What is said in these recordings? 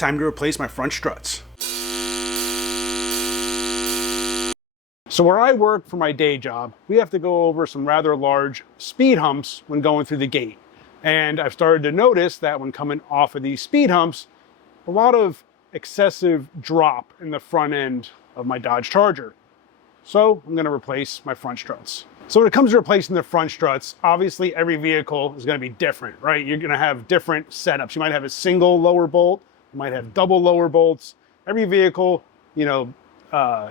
Time to replace my front struts. So where I work for my day job, we have to go over some rather large speed humps when going through the gate. And I've started to notice that when coming off of these speed humps, a lot of excessive drop in the front end of my Dodge Charger. So I'm gonna replace my front struts. So when it comes to replacing the front struts, obviously every vehicle is gonna be different, right? You're gonna have different setups. You might have a single lower bolt, you might have double lower bolts. Every vehicle,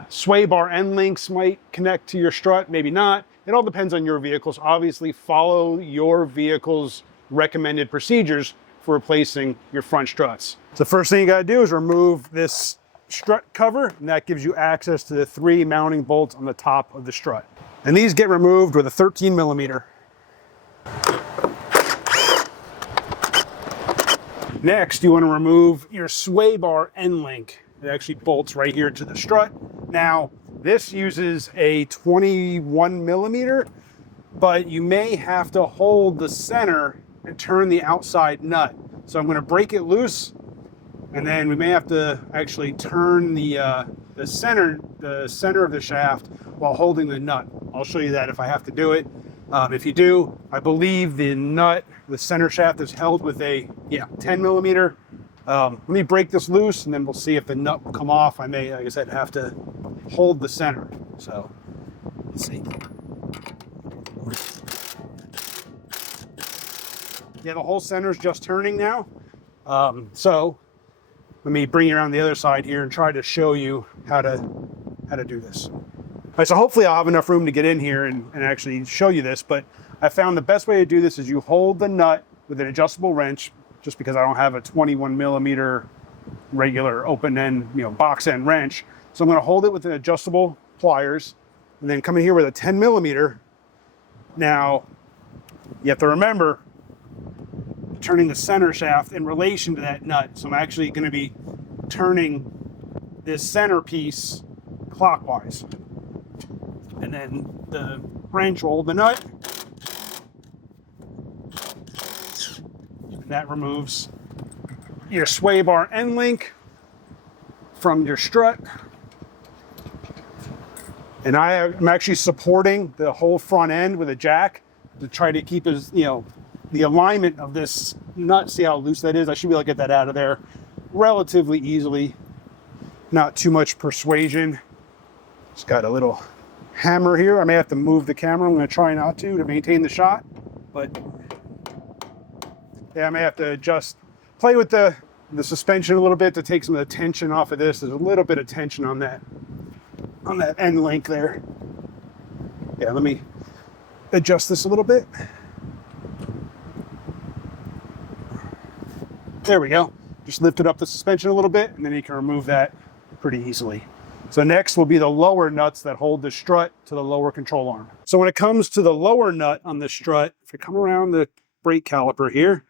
sway bar end links might connect to your strut, maybe not. It all depends on your vehicles. Obviously, follow your vehicle's recommended procedures for replacing your front struts. So the first thing you gotta do is remove this strut cover, and that gives you access to the 3 mounting bolts on the top of the strut. And these get removed with a 13 millimeter. Next, you wanna remove your sway bar end link. It actually bolts right here to the strut. Now, this uses a 21 millimeter, but you may have to hold the center and turn the outside nut. So I'm gonna break it loose, and then we may have to actually turn the center of the shaft while holding the nut. I'll show you that if I have to do it. If you do, I believe the center shaft is held with a 10 millimeter. Let me break this loose and then we'll see if the nut will come off. I may, like I said, have to hold the center. So let's see. Yeah, the whole center is just turning now. So let me bring you around the other side here and try to show you how to do this. All right, so hopefully I'll have enough room to get in here and actually show you this, but I found the best way to do this is you hold the nut with an adjustable wrench, just because I don't have a 21 millimeter regular open end, box end wrench. So I'm gonna hold it with an adjustable pliers and then come in here with a 10 millimeter. Now, you have to remember, turning the center shaft in relation to that nut. So I'm actually gonna be turning this center piece clockwise. And then the wrench will hold the nut. That removes your sway bar end link from your strut. And I am actually supporting the whole front end with a jack to try to keep the alignment of this nut. See how loose that is? I should be able to get that out of there relatively easily. Not too much persuasion. Just got a little hammer here. I may have to move the camera. I'm going to try not to maintain the shot, but yeah, I may have to play with the suspension a little bit to take some of the tension off of this. There's a little bit of tension on that end link there. Yeah, let me adjust this a little bit. There we go. Just lifted up the suspension a little bit, and then you can remove that pretty easily. So next will be the lower nuts that hold the strut to the lower control arm. So when it comes to the lower nut on the strut, if you come around the brake caliper here,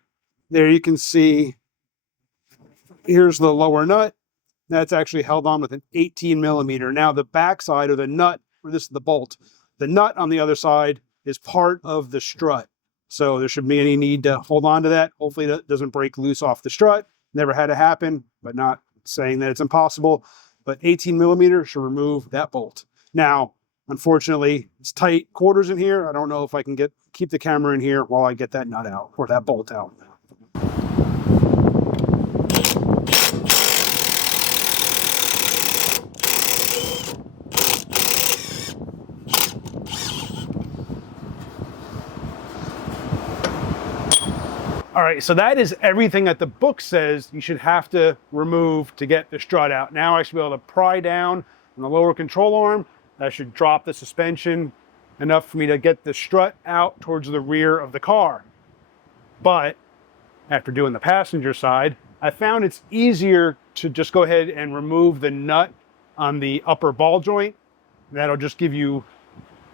there you can see, here's the lower nut. That's actually held on with an 18 millimeter. Now the back side of the nut, or this is the bolt, the nut on the other side is part of the strut. So there shouldn't be any need to hold on to that. Hopefully that doesn't break loose off the strut. Never had to happen, but not saying that it's impossible. But 18 millimeter should remove that bolt. Now, unfortunately, it's tight quarters in here. I don't know if I can keep the camera in here while I get that nut out or that bolt out. All right, so that is everything that the book says you should have to remove to get the strut out. Now I should be able to pry down on the lower control arm. That should drop the suspension enough for me to get the strut out towards the rear of the car. But after doing the passenger side, I found it's easier to just go ahead and remove the nut on the upper ball joint. That'll just give you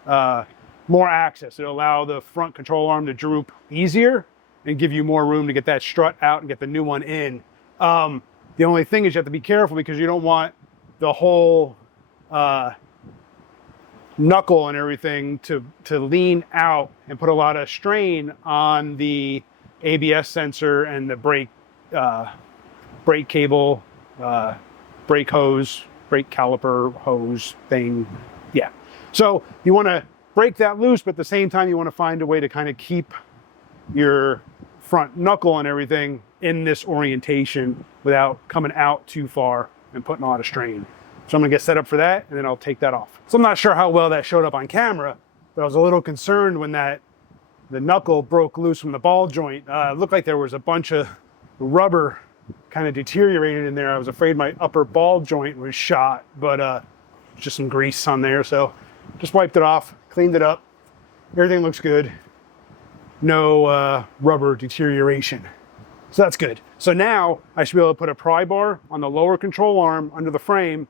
more access. It'll allow the front control arm to droop easier and give you more room to get that strut out and get the new one in. The only thing is you have to be careful because you don't want the whole knuckle and everything to lean out and put a lot of strain on the ABS sensor and the brake brake cable, brake hose, brake caliper hose thing. Yeah. So you want to break that loose, but at the same time, you want to find a way to kind of keep your front knuckle and everything in this orientation without coming out too far and putting a lot of strain. So I'm gonna get set up for that, and then I'll take that off. So I'm not sure how well that showed up on camera, but I was a little concerned when the knuckle broke loose from the ball joint. It looked like there was a bunch of rubber kind of deteriorated in there. I was afraid my upper ball joint was shot, but just some grease on there. So just wiped it off, cleaned it up. Everything looks good. No rubber deterioration. So that's good. So now I should be able to put a pry bar on the lower control arm under the frame,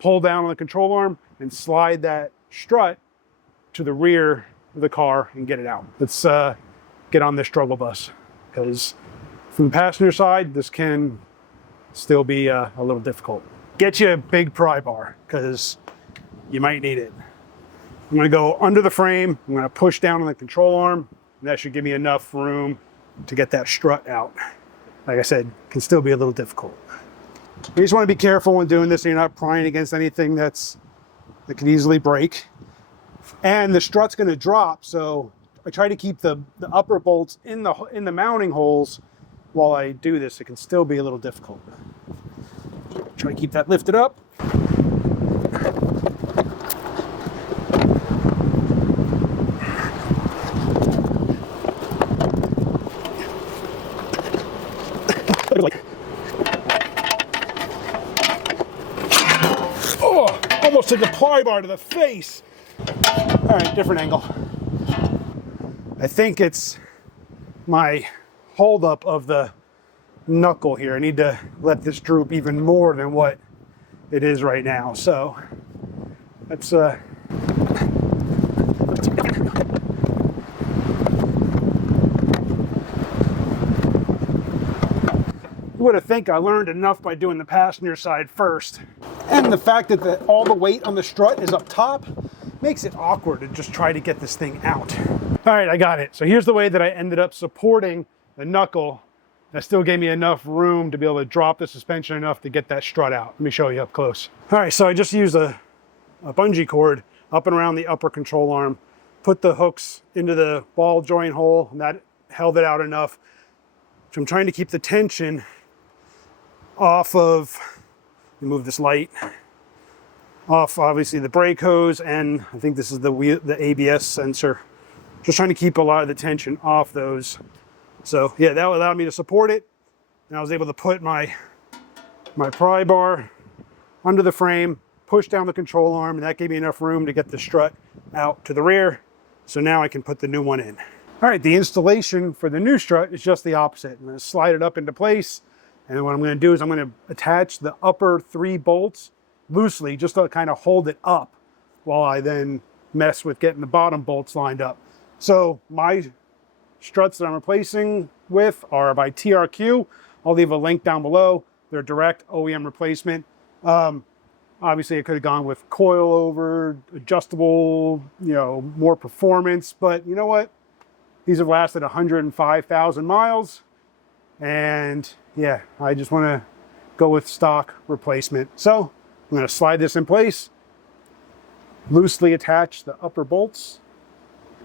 pull down on the control arm, and slide that strut to the rear of the car and get it out. Let's get on this struggle bus, because from the passenger side, this can still be a little difficult. Get you a big pry bar, because you might need it. I'm gonna go under the frame, I'm gonna push down on the control arm, and that should give me enough room to get that strut out. Like I said, can still be a little difficult. You just want to be careful when doing this so you're not prying against anything that can easily break. And the strut's going to drop, so I try to keep the upper bolts in the mounting holes while I do this. It can still be a little difficult. Try to keep that lifted up. Oh, almost took a pry bar to the face. All right, different angle. I think it's my holdup of the knuckle here. I need to let this droop even more than what it is right now. So let's you would have think I learned enough by doing the passenger side first. And the fact that all the weight on the strut is up top makes it awkward to just try to get this thing out. All right, I got it. So here's the way that I ended up supporting the knuckle. That still gave me enough room to be able to drop the suspension enough to get that strut out. Let me show you up close. All right, so I just used a bungee cord up and around the upper control arm, put the hooks into the ball joint hole, and that held it out enough. So I'm trying to keep the tension off of, let me move this light, off obviously the brake hose, and I think this is the ABS sensor. Just trying to keep a lot of the tension off those. So yeah, that allowed me to support it. And I was able to put my pry bar under the frame, push down the control arm, and that gave me enough room to get the strut out to the rear. So now I can put the new one in. All right, the installation for the new strut is just the opposite. I'm gonna slide it up into place. And what I'm going to do is I'm going to attach the upper 3 bolts loosely just to kind of hold it up while I then mess with getting the bottom bolts lined up. So my struts that I'm replacing with are by TRQ. I'll leave a link down below. They're direct OEM replacement. Obviously I could have gone with coilover, adjustable, more performance, but you know what? These have lasted 105,000 miles. And yeah, I just want to go with stock replacement. So I'm going to slide this in place, loosely attach the upper bolts,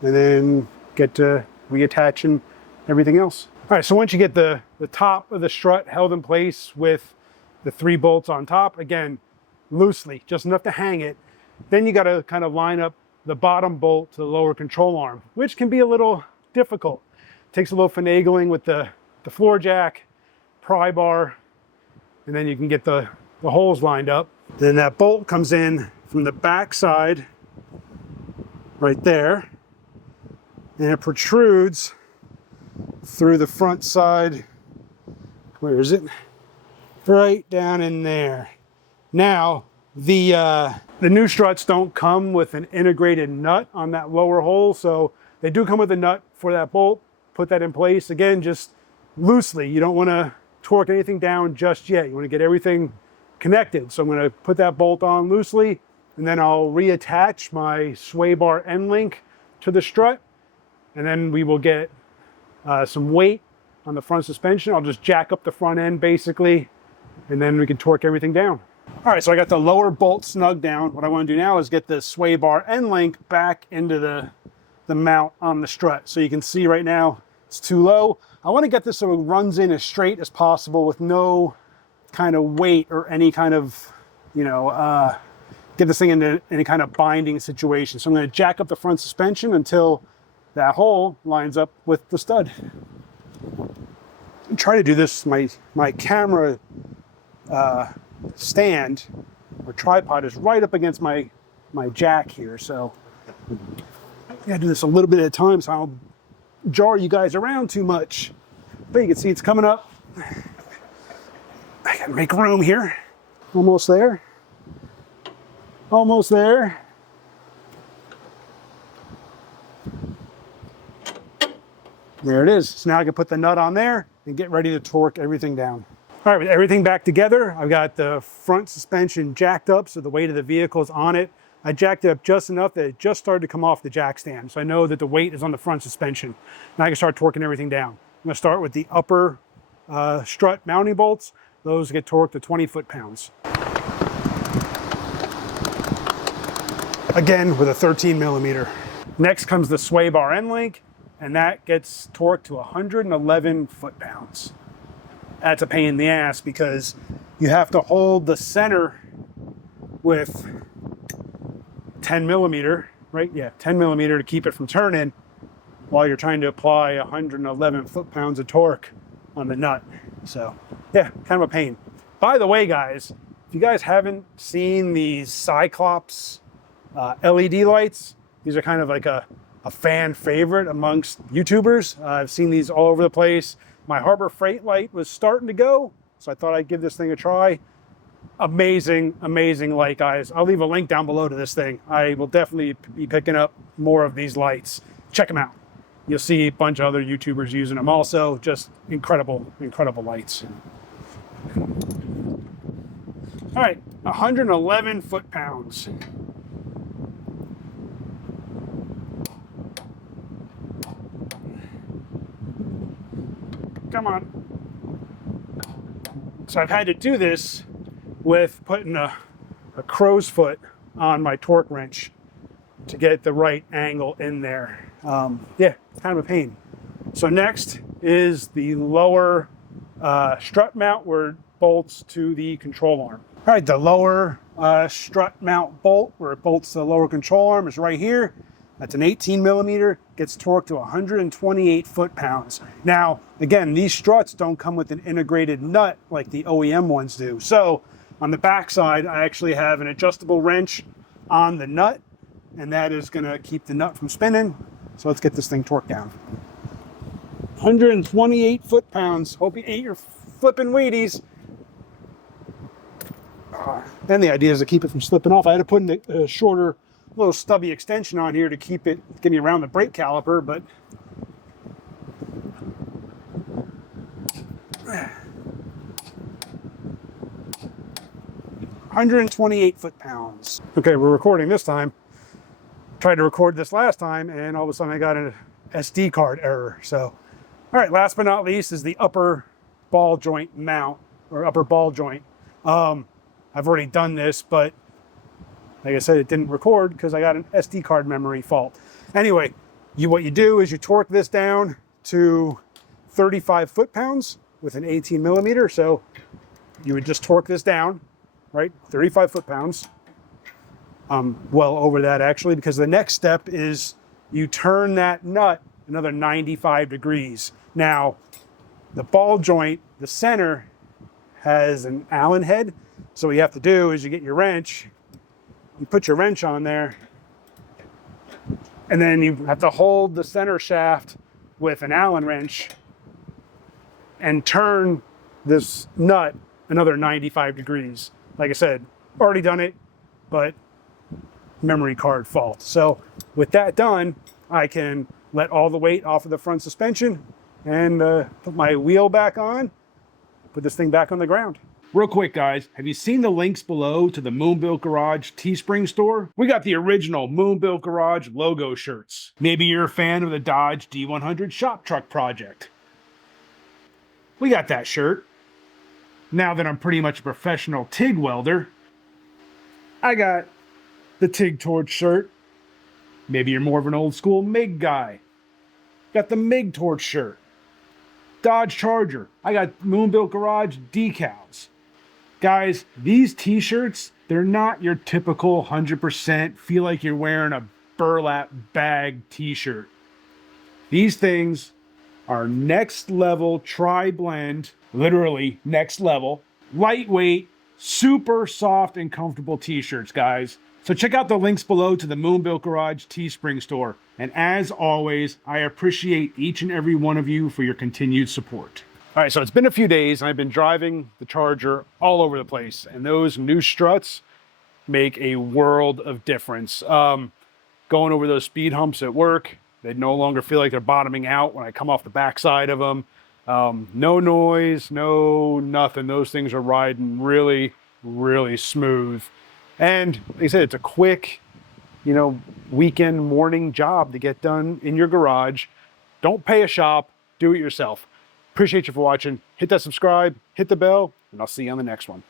and then get to reattaching everything else. All right, so once you get the top of the strut held in place with the 3 bolts on top, again, loosely, just enough to hang it, then you got to kind of line up the bottom bolt to the lower control arm, which can be a little difficult. It takes a little finagling with the floor jack, pry bar, and then you can get the holes lined up. Then that bolt comes in from the back side right there, and it protrudes through the front side. Where is it? Right down in there. Now, the new struts don't come with an integrated nut on that lower hole, so they do come with a nut for that bolt. Put that in place. Again, just loosely. You don't want to torque anything down just yet. You want to get everything connected. So I'm going to put that bolt on loosely, and then I'll reattach my sway bar end link to the strut, and then we will get some weight on the front suspension. I'll just jack up the front end basically and then we can torque everything down. All right, so I got the lower bolt snug down. What I want to do now is get the sway bar end link back into the mount on the strut. So you can see right now it's too low. I want to get this so it runs in as straight as possible with no kind of weight or any kind of, you know, get this thing into any kind of binding situation. So I'm going to jack up the front suspension until that hole lines up with the stud. I'm trying to do this, my camera stand or tripod is right up against my jack here, so I gotta do this a little bit at a time so I don't jar you guys around too much. But you can see it's coming up. I gotta make room here. Almost there. Almost there. There it is. So now I can put the nut on there and get ready to torque everything down. All right, with everything back together, I've got the front suspension jacked up so the weight of the vehicle is on it. I jacked it up just enough that it just started to come off the jack stand. So I know that the weight is on the front suspension. Now I can start torquing everything down. I'm gonna start with the upper strut mounting bolts. Those get torqued to 20 foot-pounds. Again, with a 13 millimeter. Next comes the sway bar end link, and that gets torqued to 111 foot-pounds. That's a pain in the ass because you have to hold the center with 10 millimeter, right? Yeah, 10 millimeter to keep it from turning while you're trying to apply 111 foot-pounds of torque on the nut. So yeah, kind of a pain. By the way, guys, if you guys haven't seen these Cyclops LED lights, these are kind of like a fan favorite amongst YouTubers. I've seen these all over the place. My Harbor Freight light was starting to go, so I thought I'd give this thing a try. Amazing, amazing light, guys. I'll leave a link down below to this thing. I will definitely be picking up more of these lights. Check them out. You'll see a bunch of other YouTubers using them also. Just incredible, incredible lights. All right, 111 foot-pounds. Come on. So I've had to do this with putting a crow's foot on my torque wrench to get the right angle in there. Yeah, kind of a pain. So next is the lower strut mount where it bolts to the control arm. All right, the lower strut mount bolt where it bolts to the lower control arm is right here. That's an 18 millimeter, gets torqued to 128 foot-pounds. Now, again, these struts don't come with an integrated nut like the OEM ones do. So on the back side, I actually have an adjustable wrench on the nut, and that is gonna keep the nut from spinning. So let's get this thing torqued down. 128 foot-pounds. Hope you ate your flipping Wheaties. And the idea is to keep it from slipping off. I had to put in a shorter little stubby extension on here to keep it getting around the brake caliper, but 128 foot-pounds. Okay, we're recording this time. Tried to record this last time, and all of a sudden I got an SD card error. So, all right, last but not least is the upper ball joint mount, or upper ball joint. I've already done this, but like I said, it didn't record because I got an SD card memory fault. Anyway, what you do is you torque this down to 35 foot-pounds with an 18 millimeter. So you would just torque this down, right? 35 foot-pounds. Well over that actually, because the next step is you turn that nut another 95 degrees. Now, the ball joint, the center, has an Allen head. So what you have to do is you get your wrench, you put your wrench on there, and then you have to hold the center shaft with an Allen wrench and turn this nut another 95 degrees. Like I said, already done it, but memory card fault. So with that done, I can let all the weight off of the front suspension and put my wheel back on, put this thing back on the ground. Real quick, guys, have you seen the links below to the MoonBuilt Garage Teespring store? We got the original MoonBuilt Garage logo shirts. Maybe you're a fan of the Dodge D100 shop truck project. We got that shirt. Now that I'm pretty much a professional TIG welder, I got the TIG torch shirt. Maybe you're more of an old school MIG guy. Got the MIG torch shirt. Dodge Charger. I got MoonBuilt Garage decals. Guys, these t-shirts, they're not your typical 100% feel like you're wearing a burlap bag t-shirt. These things are next level tri-blend, literally next level, lightweight, super soft and comfortable t-shirts, guys. So check out the links below to the MoonBuilt Garage Teespring store. And as always, I appreciate each and every one of you for your continued support. All right, so it's been a few days and I've been driving the Charger all over the place, and those new struts make a world of difference. Going over those speed humps at work, they no longer feel like they're bottoming out when I come off the backside of them. No noise, no nothing. Those things are riding really, really smooth. And like I said, it's a quick, weekend morning job to get done in your garage. Don't pay a shop, do it yourself. Appreciate you for watching. Hit that subscribe, hit the bell, and I'll see you on the next one.